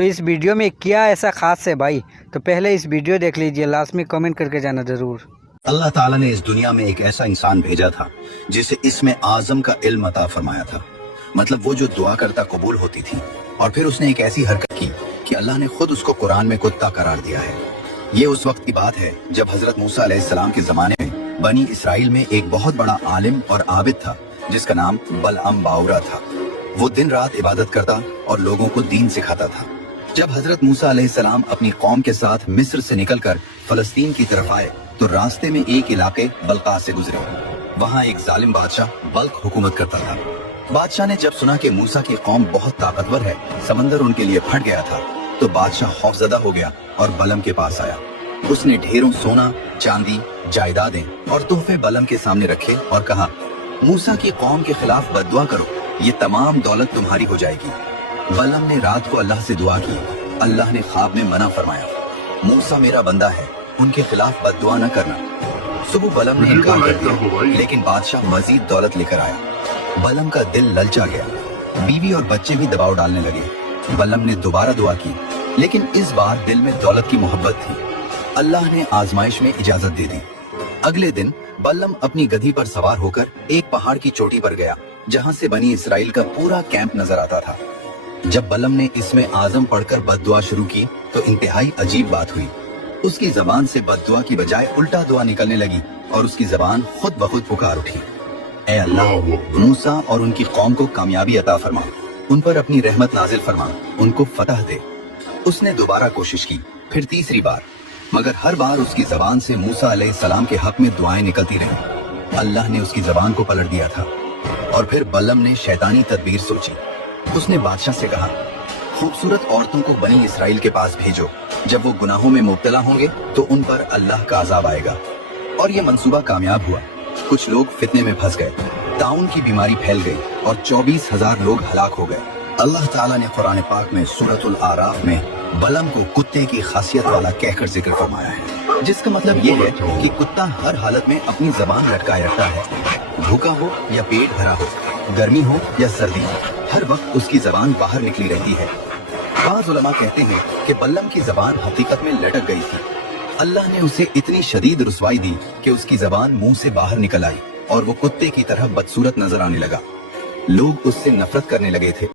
تو اس ویڈیو میں کیا ایسا خاص ہے بھائی؟ تو پہلے اس ویڈیو دیکھ لیجئے، لازمی کمنٹ کر کے جانا ضرور۔ اللہ تعالیٰ نے اس دنیا میں ایک ایسا انسان بھیجا تھا جسے اسم اعظم کا علم عطا فرمایا تھا، مطلب وہ جو دعا کرتا قبول ہوتی تھی۔ اور پھر اس نے ایک ایسی حرکت کی کہ اللہ نے خود اس کو قرآن میں کتا قرار دیا ہے۔ یہ اس وقت کی بات ہے جب حضرت موسیٰ علیہ السلام کے زمانے میں بنی اسرائیل میں ایک بہت بڑا عالم اور عابد تھا جس کا نام بلعم باورا تھا۔ وہ دن رات عبادت کرتا اور لوگوں کو دین سکھاتا تھا۔ جب حضرت موسیٰ علیہ السلام اپنی قوم کے ساتھ مصر سے نکل کر فلسطین کی طرف آئے تو راستے میں ایک علاقے بلقا سے گزرے۔ وہاں ایک ظالم بادشاہ بلق حکومت کرتا تھا۔ بادشاہ نے جب سنا کہ موسیٰ کی قوم بہت طاقتور ہے، سمندر ان کے لیے پھٹ گیا تھا، تو بادشاہ خوفزدہ ہو گیا اور بلعم کے پاس آیا۔ اس نے ڈھیروں سونا، چاندی، جائیدادیں اور تحفے بلعم کے سامنے رکھے اور کہا، موسیٰ کی قوم کے خلاف بد دعا کرو، یہ تمام دولت تمہاری ہو جائے گی۔ بلعم نے رات کو اللہ سے دعا کی۔ اللہ نے خواب میں منع فرمایا، موسیٰ میرا بندہ ہے، ان کے خلاف بد دعا نہ کرنا۔ صبح بلعم نے انکار کر دیا، لیکن بادشاہ مزید دولت لے کر آیا۔ بلعم کا دل للچا گیا، بیوی اور بچے بھی دباؤ ڈالنے لگے۔ بلعم نے دوبارہ دعا کی، لیکن اس بار دل میں دولت کی محبت تھی۔ اللہ نے آزمائش میں اجازت دے دی۔ اگلے دن بلعم اپنی گدھی پر سوار ہو کر ایک پہاڑ کی چوٹی پر گیا جہاں سے بنی اسرائیل کا پورا کیمپ نظر آتا تھا۔ جب بلعم نے اسم اعظم پڑھ کر بد دعا شروع کی تو انتہائی عجیب بات ہوئی۔ اس کی زبان سے بد دعا کی بجائے الٹا دعا نکلنے لگی اور اس کی زبان خود بخود پکار اٹھی، اے اللہ، موسیٰ اور ان کی قوم کو کامیابی عطا فرما، ان پر اپنی رحمت نازل فرما، ان کو فتح دے۔ اس نے دوبارہ کوشش کی، پھر تیسری بار، مگر ہر بار اس کی زبان سے موسیٰ علیہ السلام کے حق میں دعائیں نکلتی رہیں۔ اللہ نے اس کی زبان کو پلٹ دیا تھا اور پھر بلعم نے شیطانی تدبیر سوچی۔ اس نے بادشاہ سے کہا، خوبصورت عورتوں کو بنی اسرائیل کے پاس بھیجو، جب وہ گناہوں میں مبتلا ہوں گے تو ان پر اللہ کا عذاب آئے گا۔ اور یہ منصوبہ کامیاب ہوا۔ کچھ لوگ فتنے میں پھنس گئے، طاعون کی بیماری پھیل گئی اور 24,000 لوگ ہلاک ہو گئے۔ اللہ تعالیٰ نے قرآن پاک میں سورۃ الاعراف میں بلعم کو کتے کی خاصیت والا کہہ کر ذکر فرمایا ہے، جس کا مطلب یہ ہے کہ کتا ہر حالت میں اپنی زبان لٹکائے رکھتا ہے، بھوکا ہو یا پیٹ بھرا ہو، گرمی ہو یا سردی، ہر وقت اس کی زبان باہر نکلی رہتی ہے۔ بعض علماء کہتے ہیں کہ بلعم کی زبان حقیقت میں لٹک گئی تھی۔ اللہ نے اسے اتنی شدید رسوائی دی کہ اس کی زبان منہ سے باہر نکل آئی اور وہ کتے کی طرح بدصورت نظر آنے لگا۔ لوگ اس سے نفرت کرنے لگے تھے۔